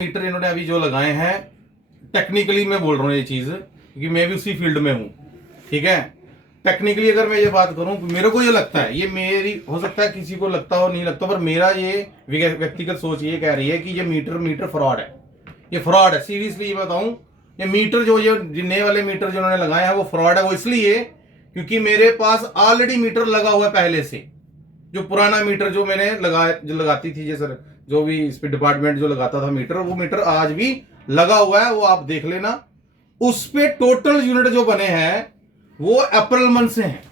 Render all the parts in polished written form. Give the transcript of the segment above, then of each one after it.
Metre इन्होंने अभी जो लगाए हैं, टेक्निकली मैं बोल रहा हूँ ये चीज़ क्योंकि मैं भी उसी फील्ड में हूँ। ठीक है, टेक्निकली अगर मैं ये बात करूँ, मेरे को ये लगता है, ये मेरी हो सकता है किसी को लगता हो नहीं लगता, पर मेरा ये व्यक्तिगत सोच ये कह रही है कि ये मीटर फ्रॉड है। ये फ्रॉड है, सीरियसली ये बताऊँ। ये मीटर जो ये नए वाले मीटर जो उन्होंने लगाए हैं वो फ्रॉड है। वो इसलिए क्योंकि मेरे पास ऑलरेडी मीटर लगा हुआ है पहले से। जो पुराना मीटर जो मैंने जो लगाती थी जैसे जो भी इस पे डिपार्टमेंट जो लगाता था मीटर, वो मीटर आज भी लगा हुआ है, वो आप देख लेना। उस पे टोटल यूनिट जो बने हैं वो अप्रैल मंथ से हैं,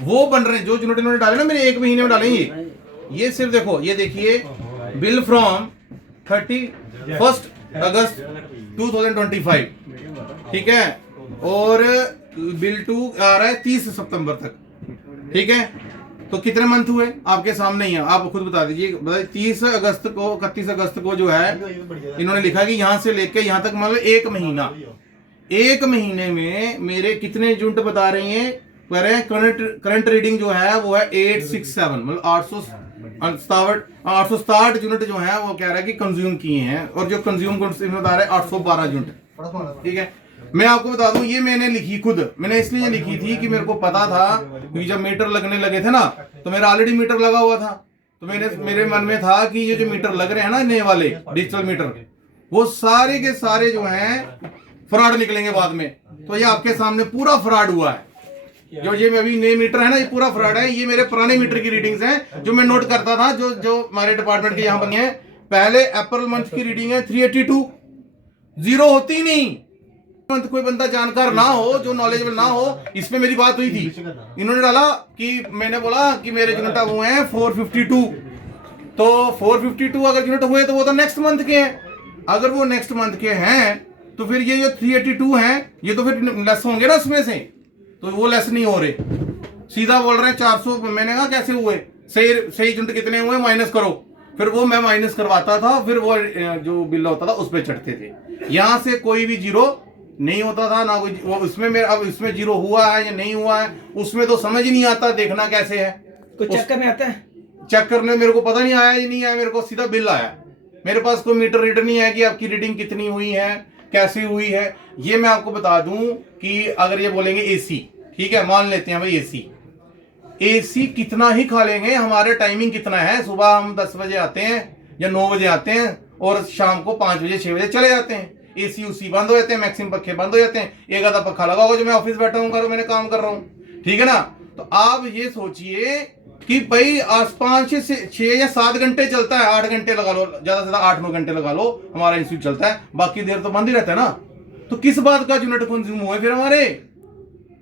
वो बन रहे हैं। जो यूनिट इन्होंने डाले ना मेरे 1 महीने में डाले ये सिर्फ देखो, ये देखिए, बिल फ्रॉम 31 अगस्त 2025, ठीक है, और बिल 2 आ रहा है 30 सितंबर तक। ठीक है, तो कितने मंथ हुए आपके सामने ही है, आप खुद बता दीजिए। 30 अगस्त को 31 अगस्त को जो है इन्होंने लिखा कि यहां से लेके यहां तक मतलब 1 महीना। 1 महीने में मेरे कितने यूनिट बता रही हैं, कह रहे हैं करंट रीडिंग जो है वो है 867, मतलब 867 यूनिट जो है वो कह रहा है कि कंज्यूम किए हैं, और जो कंज्यूम बता रहे हैं 812 यूनिट। ठीक है, मैं आपको बता दूं, ये मैंने लिखी खुद, मैंने इसलिए लिखी थी कि मेरे को पता था कि जब मीटर लगने लगे थे ना, तो मेरा ऑलरेडी मीटर लगा हुआ था, तो मेरे मन में था कि ये जो मीटर लग रहे हैं ना नए वाले डिजिटल मीटर, वो सारे के सारे जो हैं फ्रॉड निकलेंगे बाद में। तो ये आपके सामने पूरा फ्रॉड हुआ है। जो ये अभी नए मीटर है ना, ये पूरा फ्रॉड है। ये मेरे पुराने मीटर की रीडिंग्स हैं जो मैं नोट करता था, जो हमारे डिपार्टमेंट के यहाँ बनी है। पहले अप्रैल मंथ की रीडिंग है 382, जीरो होती नहीं। कोई बंदा जानकार ना हो, जो नॉलेजेबल ना हो, इसमें मेरी बात हुई थी। इन्होंने डाला कि मैंने बोला कि मेरे यूनिट हुए हैं 452, तो 452 अगर यूनिट हुए तो वो तो नेक्स्ट मंथ के हैं। अगर वो नेक्स्ट मंथ के हैं तो फिर ये जो 382 हैं ये तो फिर लेस होंगे ना उसमें से, तो वो लेस नहीं हो रहे, सीधा बोल रहे हैं 400। मैंने कहा कैसे हुए, सही यूनिट कितने हुए माइनस करो, फिर वो मैं माइनस करवाता था, फिर वो जो बिल होता था उस पर चढ़ते थे। यहां से कोई भी जीरो नहीं होता था ना, कोई वो उसमें मेरा, अब इसमें जीरो हुआ है या नहीं हुआ है उसमें तो समझ ही नहीं आता, देखना कैसे है। कुछ चेक करने आता है, चेक करने मेरे को पता नहीं आया ही नहीं आया, मेरे को सीधा बिल आया। मेरे पास कोई मीटर रीडर नहीं है कि आपकी रीडिंग कितनी हुई है, कैसी हुई है। ये मैं आपको बता दूं कि अगर ये बोलेंगे एसी, ठीक है, मान लेते हैं भाई एसी कितना ही खा लेंगे, हमारे टाइमिंग कितना है, सुबह हम 10 बजे आते हैं या 9 बजे आते हैं और शाम को 5 बजे 6 बजे चले जाते हैं। एसी उसी बंद हो जाते हैं, मैक्सिमम पखे बंद हो जाते हैं, एक आधा पखा लगा होगा जो मैं ऑफिस बैठा हूँ, मैंने काम कर रहा हूँ। ठीक है ना, तो आप ये सोचिए कि भाई आसपास से 6 या 7 घंटे चलता है, 8 घंटे लगा लो, ज्यादा से ज्यादा 8-9 घंटे लगा लो हमारा इंस्टीट्यूट चलता है, बाकी देर तो बंद ही रहता है ना। तो किस बात का यूनिट कंज्यूम हुआ फिर हमारे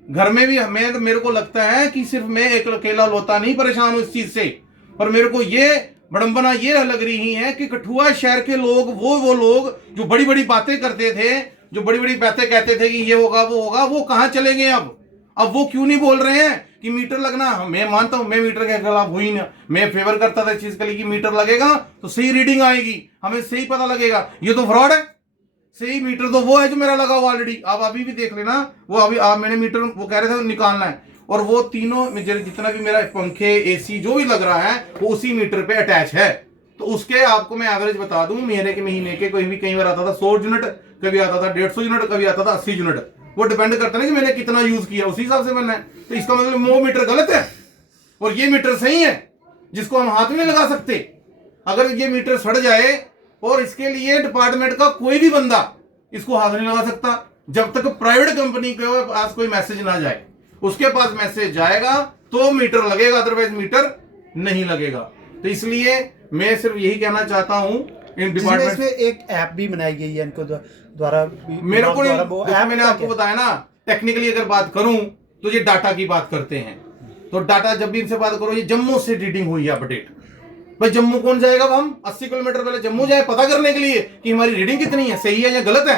घर में भी। मेरे को लगता है कि सिर्फ मैं एक अकेला लोता नहीं परेशान हूं इस चीज से, पर मेरे को ये बड़म्बना ये लग रही है कि कठुआ शहर के लोग, वो लोग जो बड़ी बड़ी बातें करते थे, जो बड़ी बड़ी बातें कहते थे कि ये होगा वो होगा, वो कहां चले गए अब वो क्यों नहीं बोल रहे हैं कि मीटर लगना। मैं मानता हूं, मैं मीटर के खिलाफ हुई ना, मैं फेवर करता था इस चीज के लिए कि मीटर लगेगा तो सही रीडिंग आएगी, हमें सही पता लगेगा। ये तो फ्रॉड है। सही मीटर तो वो है जो मेरा लगा हुआ ऑलरेडी, आप अभी भी देख लेना, वो अभी आप मैंने मीटर वो कह रहे थे निकालना है, और वो तीनों जितना भी मेरा पंखे एसी जो भी लग रहा है वो उसी मीटर पे अटैच है। तो उसके आपको मैं एवरेज बता दूं, महीने के कोई भी कई बार आता था 100 यूनिट, कभी आता था 150 यूनिट, कभी आता था 80 यूनिट। वो डिपेंड करता है कि मैंने कितना यूज किया, उसी हिसाब से बनना है। तो इसका मतलब वो मीटर गलत है और ये मीटर सही है जिसको हम हाथ में नहीं लगा सकते। अगर ये मीटर सड़ जाए, और इसके लिए डिपार्टमेंट का कोई भी बंदा इसको हाथ नहीं लगा सकता जब तक प्राइवेट कंपनी के पास कोई मैसेज ना जाए। उसके पास मैसेज जाएगा तो मीटर लगेगा, अदरवाइज मीटर नहीं लगेगा। तो इसलिए मैं सिर्फ यही कहना चाहता हूं इन डिपार्टमेंट में एक ऐप भी बनाई गई है इनको द्वारा। मेरे को मैंने आपको बताया ना, टेक्निकली अगर बात करूं तो ये डाटा की बात करते हैं। तो डाटा जब भी इनसे बात करो, ये जम्मू से रीडिंग हुई है अपडेट। भाई जम्मू कौन जाएगा, हम 80 किलोमीटर पहले जम्मू जाए पता करने के लिए कि हमारी रीडिंग कितनी है, सही है या गलत है।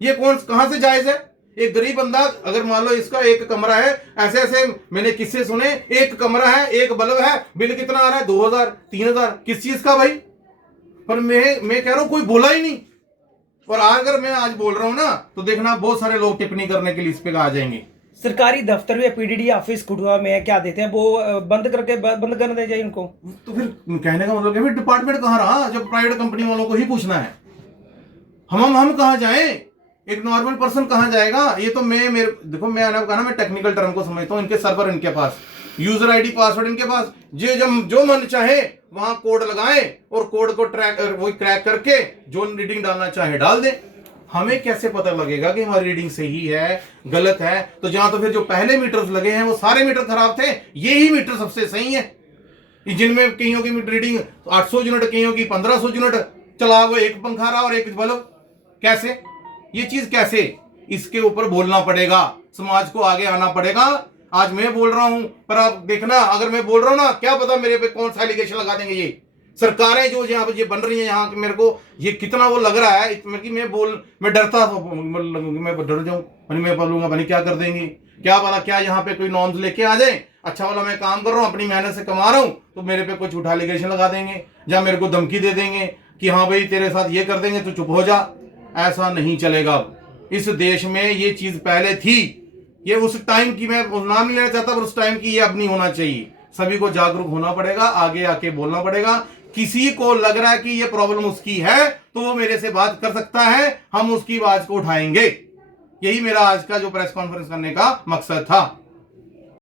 ये कहां से जायज है। एक गरीब बंदा, अगर मान लो इसका एक कमरा है, ऐसे ऐसे मैंने किस्से सुने, एक कमरा है, एक बल्ब है, बिल कितना आ रहा है 2000 3000, किस चीज का भाई। पर मैं कह रहा हूं कोई बोला ही नहीं, और अगर मैं आज बोल रहा हूं ना तो देखना बहुत सारे लोग टिप्पणी करने के लिए इस पे आ जाएंगे। सरकारी दफ्तर या पीडीडी ऑफिस कठुआ में क्या देते हैं, वो बंद करने दे जाए उनको। तो फिर कहने का मतलब फिर डिपार्टमेंट कहाँ रहा जब प्राइवेट कंपनी वालों को ही पूछना है। हम कहाँ जाएं, एक नॉर्मल पर्सन कहाँ जाएगा। ये तो मेरे देखो, मैं आपको कहा ना, मैं टेक्निकल टर्म को समझता हूँ। इनके सर्वर इनके पास, यूजर आईडी पासवर्ड इनके पास, जो मन चाहे वहां कोड लगाए और कोड को वो क्रैक करके जो रीडिंग डालना चाहे डाल दे। हमें कैसे पता लगेगा कि हमारी रीडिंग सही है गलत है। तो जहां तो फिर जो पहले मीटर्स लगे हैं वो सारे मीटर खराब थे, यही मीटर सबसे सही है, जिनमें कईयों की रीडिंग 800 यूनिट, कईयों की 1500 यूनिट चला, वो एक पंखा रहा और एक बल्ब। कैसे ये चीज, कैसे, इसके ऊपर बोलना पड़ेगा, समाज को आगे आना पड़ेगा। आज मैं बोल रहा हूं, पर आप देखना, अगर मैं बोल रहा हूं ना, क्या पता मेरे पे कौन सा एलिगेशन लगा देंगे ये सरकारें जो यहाँ पे ये बन रही है यहाँ। मेरे को ये कितना वो लग रहा है मैं डरता था, मैं डर जाऊं, मैं बोलूंगा भाई क्या कर देंगे, क्या पता क्या यहाँ पे कोई नॉर्म्स लेके आ जाए। अच्छा वाला मैं काम कर रहा हूँ, अपनी मेहनत से कमा रहा हूँ, तो मेरे पे कुछ उठा एलिगेशन लगा देंगे या मेरे को धमकी दे देंगे कि हाँ भाई तेरे साथ ये कर देंगे तो चुप हो जा। ऐसा नहीं चलेगा। इस देश में ये चीज पहले थी, ये उस टाइम की, मैं नाम नहीं लेना चाहता, पर उस टाइम की ये अब नहीं होना चाहिए। सभी को जागरूक होना पड़ेगा, आगे आके बोलना पड़ेगा। किसी को लग रहा है कि ये प्रॉब्लम उसकी है तो वो मेरे से बात कर सकता है, हम उसकी आवाज को उठाएंगे। यही मेरा आज का जो प्रेस कॉन्फ्रेंस करने का मकसद था।